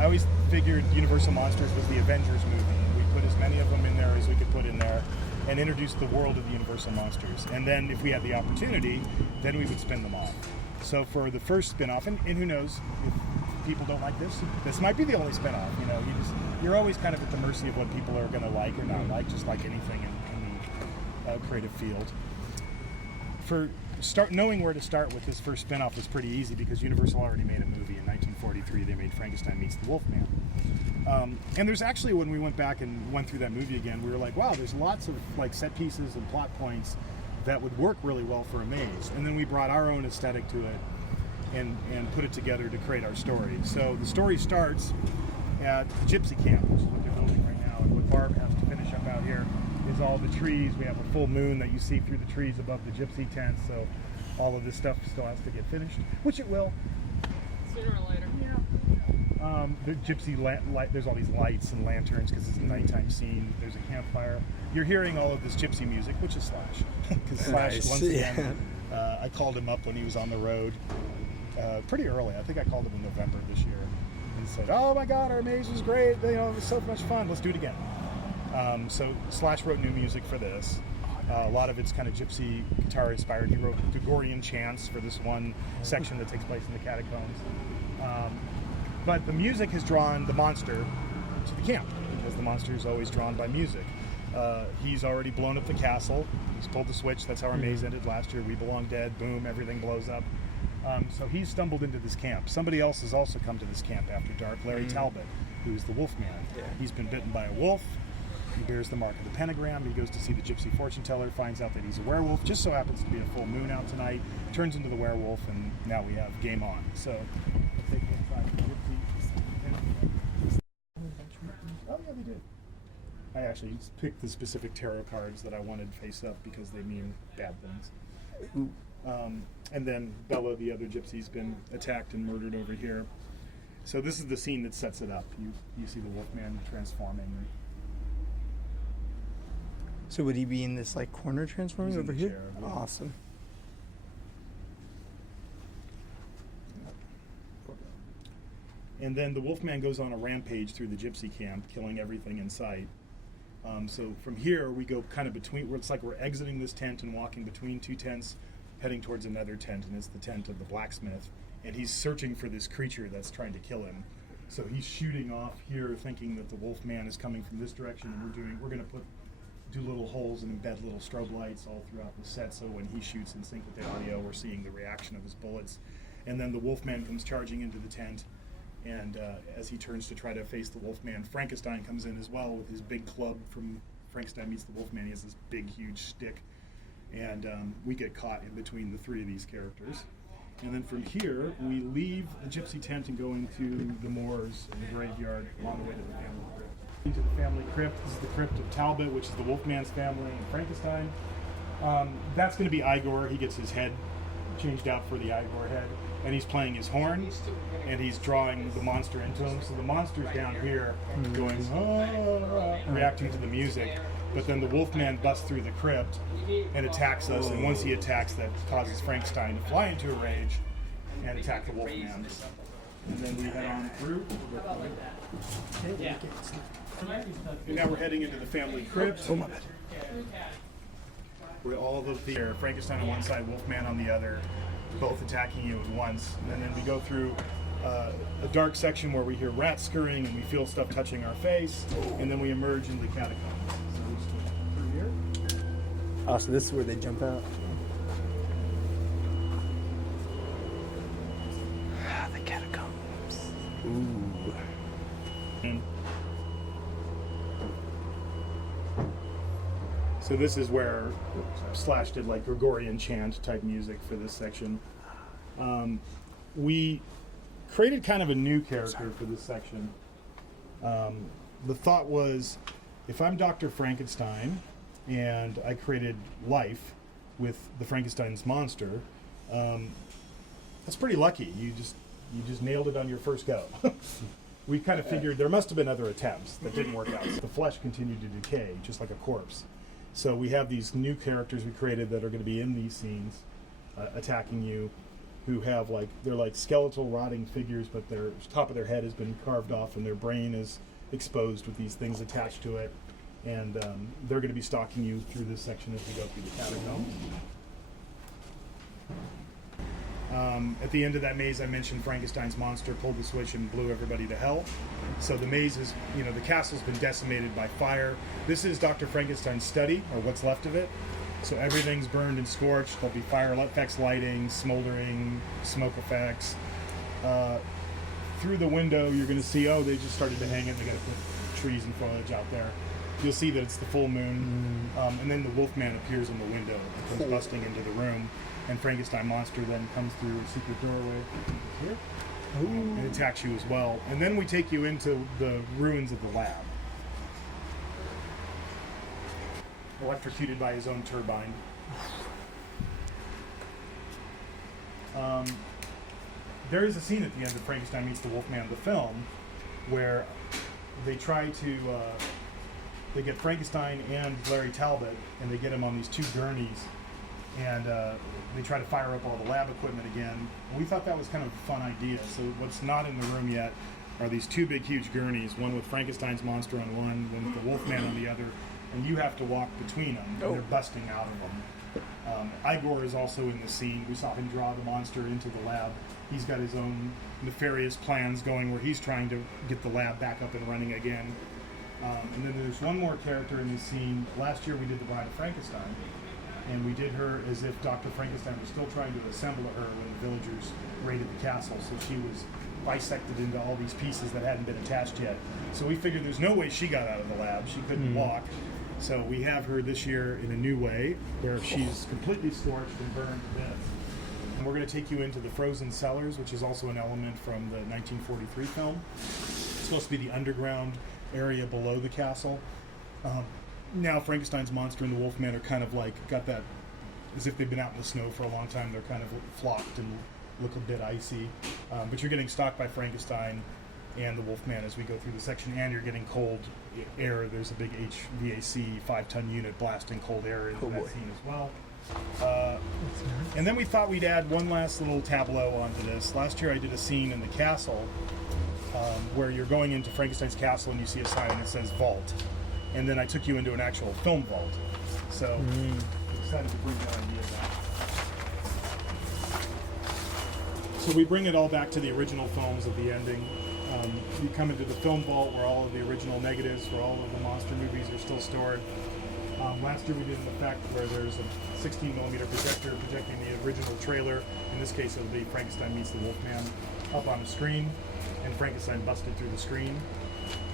I always figured Universal Monsters was the Avengers movie. We put as many of them in there as we could put in there and introduce the world of the Universal Monsters. And then if we had the opportunity, then we would spin them off. So for the first spin-off, and who knows, if people don't like this might be the only spin-off. You know, you're always kind of at the mercy of what people are going to like or not like, just like anything in the creative field. Knowing where to start with this first spin-off was pretty easy because Universal already made a movie in 1943. They made Frankenstein Meets the Wolfman. And there's actually, when we went back and went through that movie again, we were like, wow, there's lots of like set pieces and plot points that would work really well for a maze. And then we brought our own aesthetic to it and put it together to create our story. So the story starts at the Gypsy camp, which is what they're building right now. And what Barb has to finish up out here is all the trees. We have a full moon that you see through the trees above the Gypsy tent. So all of this stuff still has to get finished, which it will. Sooner or later. Yeah. The Gypsy light, there's all these lights and lanterns because it's a nighttime scene. There's a campfire. You're hearing all of this Gypsy music, which is Slash. Because Slash, Nice. once again, I called him up when he was on the road pretty early. I think I called him in November of this year and said, "Oh my God, our maze was great. You know, it was so much fun. Let's do it again." So Slash wrote new music for this. A lot of it's kind of Gypsy guitar inspired. He wrote Gregorian chants for this one section that takes place in the Catacombs. But the music has drawn the monster to the camp because the monster is always drawn by music. He's already blown up the castle. He's pulled the switch. That's how our maze ended last year. We Belong Dead. Boom, everything blows up. So he's stumbled into this camp. Somebody else has also come to this camp after dark, Larry Talbot, who's the Wolfman. Yeah. He's been bitten by a wolf. He bears the mark of the pentagram. He goes to see the Gypsy fortune teller, finds out that he's a werewolf. Just so happens to be a full moon out tonight. Turns into the werewolf, and now we have game on. So, we'll take you inside the Gypsy. Oh yeah, they did. I actually picked the specific tarot cards that I wanted face up because they mean bad things. And then Bella, the other gypsy's been attacked and murdered over here. So this is the scene that sets it up. You see the Wolfman transforming. So would he be in this like corner transforming He's in over the here? chair, yeah. Awesome. And then the Wolfman goes on a rampage through the Gypsy camp, killing everything in sight. So from here, we go kind of between, where it's like we're exiting this tent and walking between two tents, heading towards another tent, and it's the tent of the Blacksmith. And he's searching for this creature that's trying to kill him. So he's shooting off here, thinking that the Wolfman is coming from this direction, and we're going to do little holes and embed little strobe lights all throughout the set, so when he shoots in sync with the audio, we're seeing the reaction of his bullets. And then the Wolfman comes charging into the tent, and as he turns to try to face the Wolfman, Frankenstein comes in as well with his big club from Frankenstein Meets the Wolfman. He has this big, huge stick, and we get caught in between the three of these characters. And then from here, we leave the Gypsy tent and go into the moors and the graveyard on the way to the family crypt. Into the family crypt. This is the crypt of Talbot, which is the Wolfman's family, and Frankenstein. That's going to be Igor. He gets his head changed out for the Igor head, and he's playing his horn, and he's drawing the monster into him. So the monster's down here going, reacting to the music. But then the Wolfman busts through the crypt and attacks us, and once he attacks, that causes Frankenstein to fly into a rage and attack the Wolfman. And then we head on through. And now we're heading into the family crypt. Oh my bad. Where all of the Frankenstein on one side, Wolfman on the other, both attacking you at once. And then we go through a dark section where we hear rats scurrying and we feel stuff touching our face, and then we emerge into the catacombs. So we just through here. Oh, so this is where they jump out. The catacombs. Ooh. And so this is where Slash did like Gregorian chant type music for this section. We created kind of a new character for this section. The thought was, if I'm Dr. Frankenstein and I created life with the Frankenstein's monster, that's pretty lucky. You just nailed it on your first go. We kind of figured there must have been other attempts that didn't work out. The flesh continued to decay, just like a corpse. So we have these new characters we created that are going to be in these scenes, attacking you. who have they're like skeletal rotting figures, but their top of their head has been carved off and their brain is exposed with these things attached to it. And they're going to be stalking you through this section as we go through the catacombs. At the end of that maze, I mentioned Frankenstein's monster pulled the switch and blew everybody to hell. So the maze is, the castle's been decimated by fire. This is Dr. Frankenstein's study, or what's left of it. So everything's burned and scorched. There'll be fire effects, lighting, smoldering, smoke effects. Through the window, you're going to see, they just started to hang it. They got to put trees and foliage out there. You'll see that it's the full moon. And then the Wolfman appears in the window, comes busting into the room. And Frankenstein monster then comes through a secret doorway here and attacks you as well. And then we take you into the ruins of the lab. Electrocuted by his own turbine. There is a scene at the end of Frankenstein Meets the Wolfman, the film, where they try to they get Frankenstein and Larry Talbot, and they get him on these two gurneys, and they try to fire up all the lab equipment again. And we thought that was kind of a fun idea. So what's not in the room yet are these two big, huge gurneys, one with Frankenstein's monster on one, one with the Wolfman on the other, and you have to walk between them, and they're busting out of them. Igor is also in the scene. We saw him draw the monster into the lab. He's got his own nefarious plans going where he's trying to get the lab back up and running again. And then there's one more character in this scene. Last year we did the Bride of Frankenstein, and we did her as if Dr. Frankenstein was still trying to assemble her when the villagers raided the castle. So she was bisected into all these pieces that hadn't been attached yet. So we figured there's no way she got out of the lab. She couldn't walk. So we have her this year in a new way, where she's completely scorched and burned to death. And we're going to take you into the frozen cellars, which is also an element from the 1943 film. It's supposed to be the underground area below the castle. Now Frankenstein's monster and the Wolfman are kind of got that, as if they've been out in the snow for a long time. They're kind of flocked and look a bit icy. But you're getting stalked by Frankenstein and the Wolfman as we go through the section, and you're getting cold air. There's a big HVAC 5-ton unit blasting cold air into that scene as well. And then we thought we'd add one last little tableau onto this. Last year I did a scene in the castle where you're going into Frankenstein's castle and you see a sign that says vault. And then I took you into an actual film vault. So excited to bring that idea back. So we bring it all back to the original films at the ending. You come into the film vault where all of the original negatives for all of the monster movies are still stored. Last year we did an effect where there's a 16mm projector projecting the original trailer. In this case it'll be Frankenstein Meets the Wolfman up on the screen, and Frankenstein busted through the screen.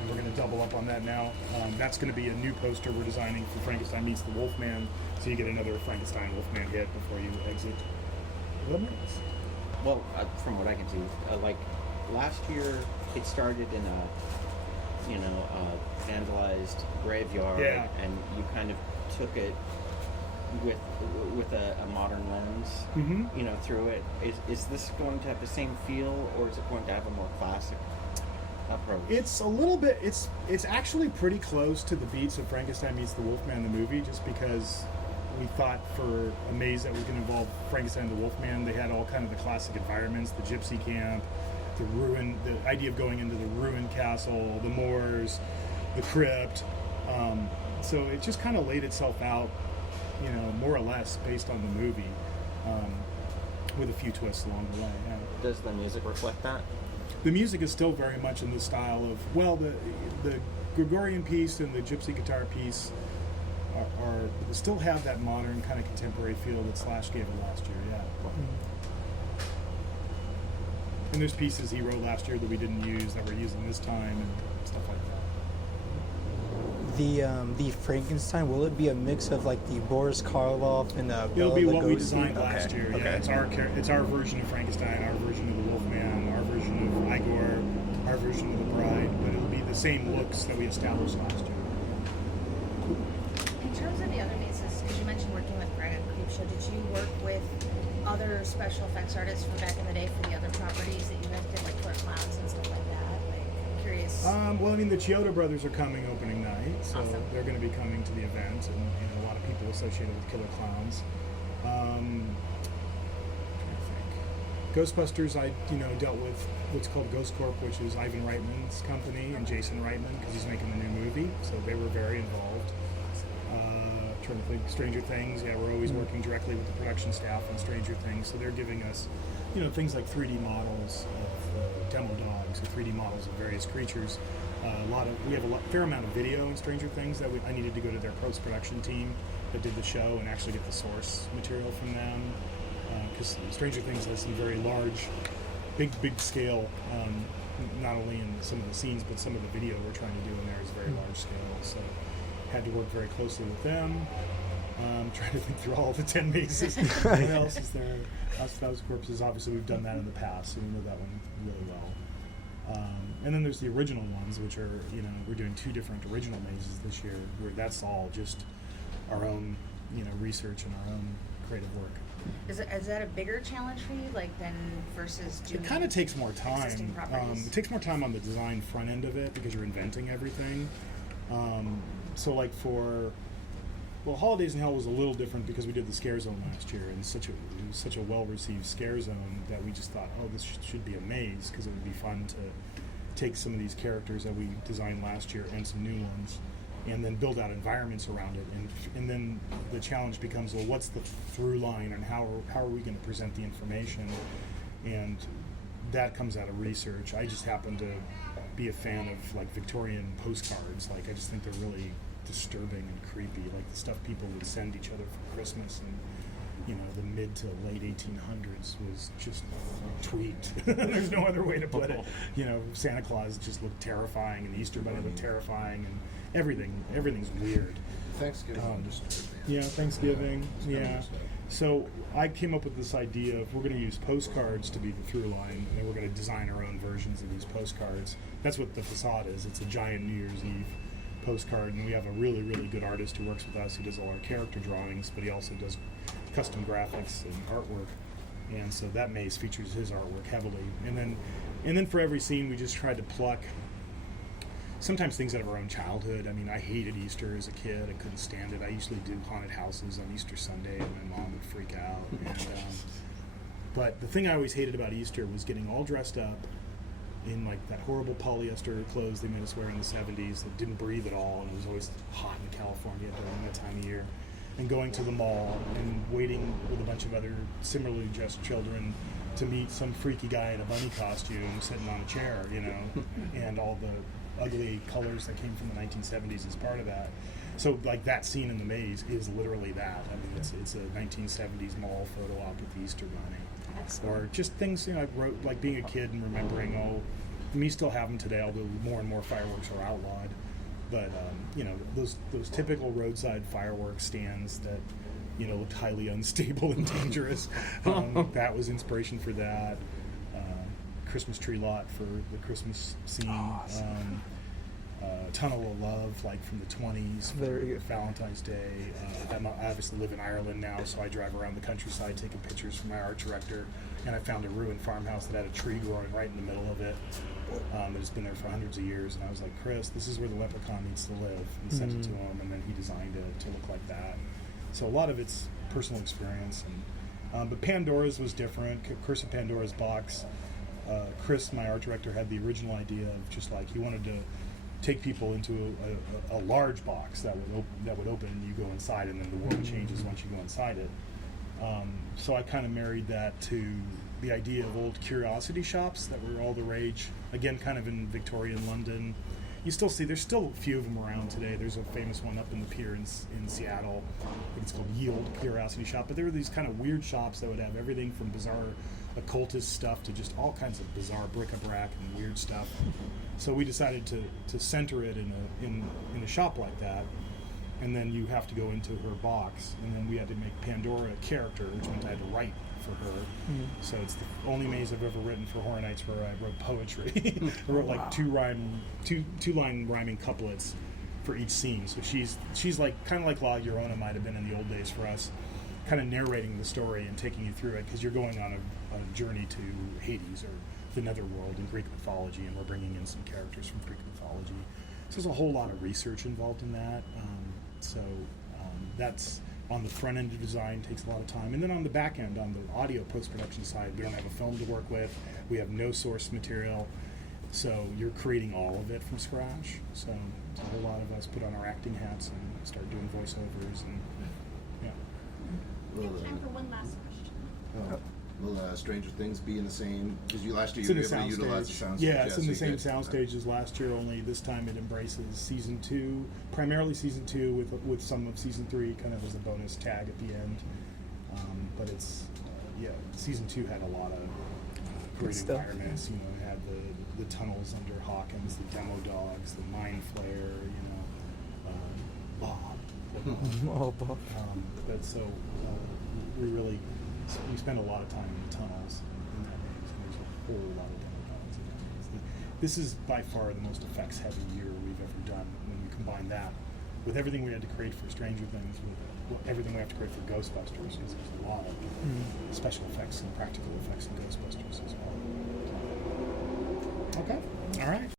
And we're going to double up on that now. That's going to be a new poster we're designing for Frankenstein Meets the Wolfman, so you get another Frankenstein Wolfman hit before you exit the limits. Well, from what I can see, last year it started in a vandalized graveyard, and you kind of took it with a modern lens, through it. Is this going to have the same feel, or is it going to have a more classic approach? It's a little bit. It's actually pretty close to the beats of Frankenstein Meets the Wolfman, the movie, just because we thought for a maze that was going to involve Frankenstein and the Wolfman, they had all kind of the classic environments, the Gypsy camp, the ruin, the idea of going into the ruined castle, the moors, the crypt. So it just kind of laid itself out, more or less based on the movie, with a few twists along the way. Yeah. Does the music reflect that? The music is still very much in the style of, the Gregorian piece and the Gypsy guitar piece are still have that modern kind of contemporary feel that Slash gave it last year, yeah. And there's pieces he wrote last year that we didn't use that we're using this time and stuff like that. The Frankenstein, will it be a mix of the Boris Karloff and the It'll be Bela what we Lugosi? designed last year. Yeah, it's our version of Frankenstein, our version of the Wolfman, our version of Igor, our version of the Bride, but it'll be the same looks that we established last year. In terms of the other mazes, because you mentioned working with Greg at Crypt Show, did you work with other special effects artists from back in the day for the other properties that you guys did, like Killer Clowns and stuff like that? I'm curious. The Chiodo brothers are coming opening night, so Awesome. they're going to be coming to the event, and a lot of people associated with Killer Clowns. I'm trying to think. Ghostbusters, I dealt with what's called Ghost Corp, which is Ivan Reitman's company, and Jason Reitman, because he's making the new movie, so they were very involved. Trying to think, Stranger Things, yeah, we're always working directly with the production staff on Stranger Things, so they're giving us, things like 3D models of demo dogs, or 3D models of various creatures. We have a fair amount of video in Stranger Things that I needed to go to their post-production team that did the show and actually get the source material from them, because Stranger Things has some very large, big scale, not only in some of the scenes, but some of the video we're trying to do in there is very large scale, so had to work very closely with them. Trying to think through all the 10 mazes. What else is there? Thousand Corpses, obviously we've done that in the past, so we know that one really well. And then there's the original ones, which are, we're doing 2 different original mazes this year, where that's all just our own, research and our own creative work. Is that a bigger challenge for you, than versus doing? It kind of takes more time. Existing properties? It takes more time on the design front end of it because you're inventing everything. So Holidays in Hell was a little different because we did the Scare Zone last year, and it was such a well-received Scare Zone that we just thought, this should be a maze, because it would be fun to take some of these characters that we designed last year and some new ones, and then build out environments around it. And then the challenge becomes, what's the through line, and how are we going to present the information? And that comes out of research. I just happen to be a fan of Victorian postcards. I just think they're really disturbing and creepy, the stuff people would send each other for Christmas, and the mid to late 1800s was just tweaked. There's no other way to put it. Santa Claus just looked terrifying, and the Easter Bunny looked terrifying, and everything's weird. Thanksgiving. Thanksgiving. Yeah. So I came up with this idea of we're going to use postcards to be the through line, and we're going to design our own versions of these postcards. That's what the facade is. It's a giant New Year's Eve postcard, and we have a really, really good artist who works with us. He does all our character drawings, but he also does custom graphics and artwork. And so that maze features his artwork heavily. And then for every scene, we just tried to pluck sometimes things out of our own childhood. I mean, I hated Easter as a kid. I couldn't stand it. I usually do haunted houses on Easter Sunday, and my mom would freak out. And, but the thing I always hated about Easter was getting all dressed up in that horrible polyester clothes they made us wear in the 70s that didn't breathe at all, and it was always hot in California during that time of year, and going to the mall and waiting with a bunch of other similarly dressed children to meet some freaky guy in a bunny costume sitting on a chair, and all the ugly colors that came from the 1970s as part of that. So that scene in the maze is literally that. I mean, it's a 1970s mall photo op with the Easter Bunny. Or just things, I wrote, being a kid and remembering, we still have them today, although more and more fireworks are outlawed. But, those typical roadside fireworks stands that, looked highly unstable and dangerous. That was inspiration for that. Christmas tree lot for the Christmas scene. Awesome. Tunnel of Love, from the 20s for Valentine's Day. I obviously live in Ireland now, so I drive around the countryside taking pictures for my art director, and I found a ruined farmhouse that had a tree growing right in the middle of it. It has been there for hundreds of years, and I was like, Chris, this is where the leprechaun needs to live, and sent it to him, and then he designed it to look like that. So a lot of it's personal experience, and but Pandora's was different. Curse of Pandora's box. Chris, my art director, had the original idea of just he wanted to take people into a large box that would open and you go inside, and then the world changes once you go inside it. So I kind of married that to the idea of old curiosity shops that were all the rage. Again, kind of in Victorian London. You still see, there's still a few of them around today. There's a famous one up in the pier in Seattle. I think it's called Yield Curiosity Shop. But there were these kind of weird shops that would have everything from bizarre occultist stuff to just all kinds of bizarre bric-a-brac and weird stuff. So we decided to center it in a shop like that, and then you have to go into her box, and then we had to make Pandora a character, which meant I had to write for her. So it's the only maze I've ever written for Horror Nights where I wrote poetry. I wrote two-line rhyming couplets for each scene. So she's kind of like La Llorona might have been in the old days for us, kind of narrating the story and taking you through it, because you're going on a journey to Hades or the netherworld in Greek mythology, and we're bringing in some characters from Greek mythology. So there's a whole lot of research involved in that. That's on the front end of design takes a lot of time, and then on the back end, on the audio post-production side, we don't have a film to work with, we have no source material, so you're creating all of it from scratch. So a whole lot of us put on our acting hats and start doing voiceovers, and yeah. We Well, have time for one last question. Will Stranger Things be in the same? Because last year It's you in were the able to utilize the soundstage. soundstage. Yeah, it's in the so same you could- soundstage as last year. Only this time it embraces season 2, primarily season 2, with some of season 3 kind of as a bonus tag at the end. But it's season 2 had a lot of great stuff. environments. You know, it had the tunnels under Hawkins, the demo dogs, the mine flare. You know, Bob. Oh, Bob. But so we spend a lot of time in the tunnels in that maze, and there's a whole lot of demo dogs in that maze. This is by far the most effects heavy year we've ever done. When you combine that with everything we had to create for Stranger Things, with everything we have to create for Ghostbusters, because there's a lot of special effects and practical effects in Ghostbusters as well. Okay, all right.